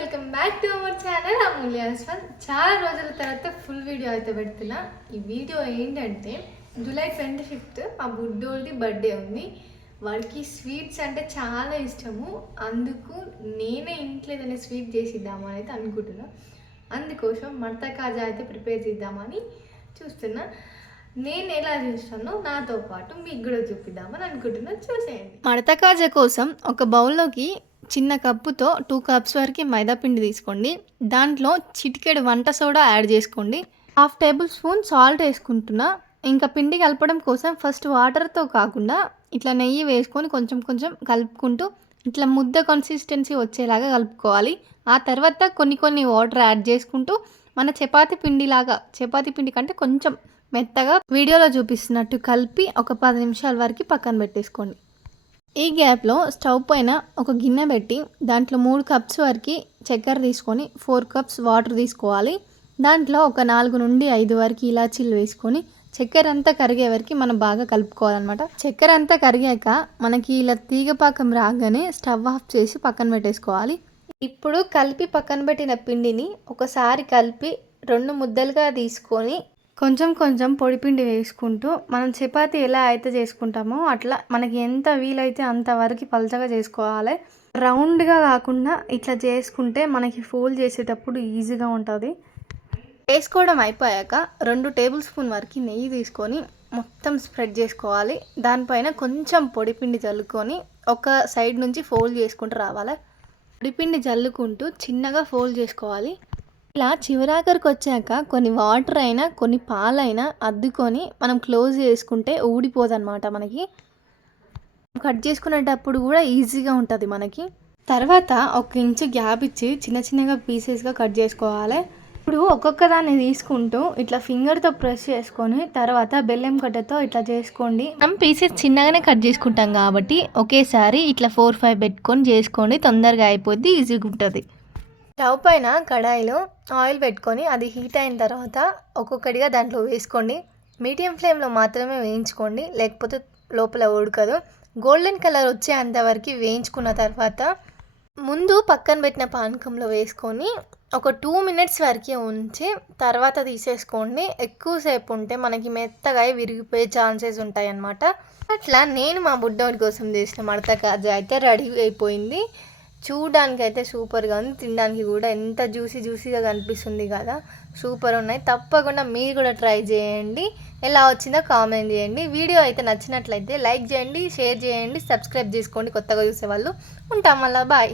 Welcome back to our channel. Amulya అస్వన్ చాలా రోజుల తర్వాత ఫుల్ వీడియో అయితే పెడుతున్నా. ఈ వీడియో ఏంటంటే జూలై ట్వంటీ ఫిఫ్త్ మా బుడ్డోళ్ళది బర్త్డే ఉంది. వాడికి స్వీట్స్ అంటే చాలా ఇష్టము. అందుకు నేనే ఇంట్లో ఏదైనా స్వీట్ చేసిద్దామా అయితే అనుకుంటున్నా. అందుకోసం మడత కాజా అయితే ప్రిపేర్ చేద్దామని చూస్తున్నా. నేను ఎలా చేస్తానో నాతో పాటు మీకు కూడా చూపిద్దామని అనుకుంటున్నా. చూసేయండి. మడత కాజా కోసం ఒక బౌల్లోకి చిన్న కప్పుతో టూ కప్స్ వరకు మైదాపిండి తీసుకోండి. దాంట్లో చిటికెడు వంట సోడా యాడ్ చేసుకోండి. హాఫ్ టేబుల్ స్పూన్ సాల్ట్ వేసుకుంటున్నా. ఇంకా పిండి కలపడం కోసం ఫస్ట్ వాటర్తో కాకుండా ఇట్లా నెయ్యి వేసుకొని కొంచెం కొంచెం కలుపుకుంటూ ఇట్లా ముద్ద కన్సిస్టెన్సీ వచ్చేలాగా కలుపుకోవాలి. ఆ తర్వాత కొన్ని కొన్ని వాటర్ యాడ్ చేసుకుంటూ మన చపాతి పిండిలాగా చపాతి పిండి కంటే కొంచెం మెత్తగా వీడియోలో చూపిస్తున్నట్టు కలిపి ఒక పది నిమిషాల వరకు పక్కన పెట్టేసుకోండి. ఈ గ్యాప్లో స్టవ్ పైన ఒక గిన్నె పెట్టి దాంట్లో మూడు కప్స్ వరకు చక్కెర తీసుకొని ఫోర్ కప్స్ వాటర్ తీసుకోవాలి. దాంట్లో ఒక నాలుగు నుండి ఐదు వరకు ఇలాచీలు వేసుకొని చక్కెర అంతా కరిగే వరకు మనం బాగా కలుపుకోవాలన్నమాట. చక్కెర అంతా కరిగాక మనకి ఇలా తీగపాకం రాగానే స్టవ్ ఆఫ్ చేసి పక్కన పెట్టేసుకోవాలి. ఇప్పుడు కలిపి పక్కన పెట్టిన పిండిని ఒకసారి కలిపి రెండు ముద్దలుగా తీసుకొని కొంచెం కొంచెం పొడిపిండి వేసుకుంటూ మనం చపాతి ఎలా అయితే చేసుకుంటామో అట్లా మనకి ఎంత వీలైతే అంతవరకు పలచగా చేసుకోవాలి. రౌండ్గా కాకుండా ఇట్లా చేసుకుంటే మనకి ఫోల్డ్ చేసేటప్పుడు ఈజీగా ఉంటుంది. వేసుకోవడం అయిపోయాక రెండు టేబుల్ స్పూన్ వరకు నెయ్యి తీసుకొని మొత్తం స్ప్రెడ్ చేసుకోవాలి. దానిపైన కొంచెం పొడిపిండి చల్లుకొని ఒక సైడ్ నుంచి ఫోల్డ్ చేసుకుంటూ రావాలి. పొడిపిండి చల్లుకుంటూ చిన్నగా ఫోల్డ్ చేసుకోవాలి. ఇలా చివరాఖరికి వచ్చాక కొన్ని వాటర్ అయినా కొన్ని పాలైనా అద్దుకొని మనం క్లోజ్ చేసుకుంటే ఊడిపోదన్నమాట మనకి. కట్ చేసుకునేటప్పుడు కూడా ఈజీగా ఉంటుంది మనకి. తర్వాత ఒక ఇంచు గ్యాప్ ఇచ్చి చిన్న చిన్నగా పీసెస్గా కట్ చేసుకోవాలి. ఇప్పుడు ఒక్కొక్క దాన్ని తీసుకుంటూ ఇట్లా ఫింగర్తో ప్రెస్ చేసుకొని తర్వాత బెల్లం కట్టతో ఇట్లా చేసుకోండి. మనం పీసెస్ చిన్నగానే కట్ చేసుకుంటాం కాబట్టి ఒకేసారి ఇట్లా ఫోర్ ఫైవ్ పెట్టుకొని చేసుకోండి. తొందరగా అయిపోద్ది ఈజీగా ఉంటుంది. స్టవ్ పైన కడాయిలో ఆయిల్ పెట్టుకొని అది హీట్ అయిన తర్వాత ఒక్కొక్కటిగా దాంట్లో వేసుకోండి. మీడియం ఫ్లేమ్లో మాత్రమే వేయించుకోండి లేకపోతే లోపల ఉడకదు. గోల్డెన్ కలర్ వచ్చేంతవరకు వేయించుకున్న తర్వాత ముందు పక్కన పెట్టిన పానకంలో వేసుకొని ఒక టూ మినిట్స్ వరకే ఉంచి తర్వాత తీసేసుకోండి. ఎక్కువసేపు ఉంటే మనకి మెత్తగా అయి విరిగిపోయే ఛాన్సెస్ ఉంటాయి అన్నమాట అట్లా నేను మా బుడ్డోడి కోసం చేసిన మడత కాజా అయితే రెడీ అయిపోయింది. చూడడానికి అయితే సూపర్గా ఉంది. తినడానికి కూడా ఎంత జ్యూసీ జ్యూసీగా కనిపిస్తుంది కదా. సూపర్ ఉన్నాయి. తప్పకుండా మీరు కూడా ట్రై చేయండి. ఎలా వచ్చిందో కామెంట్ చేయండి. వీడియో అయితే నచ్చినట్లయితే లైక్ చేయండి షేర్ చేయండి సబ్స్క్రైబ్ చేసుకోండి. కొత్తగా చూసేవాళ్ళు ఉంటాం మళ్ళీ. బాయ్.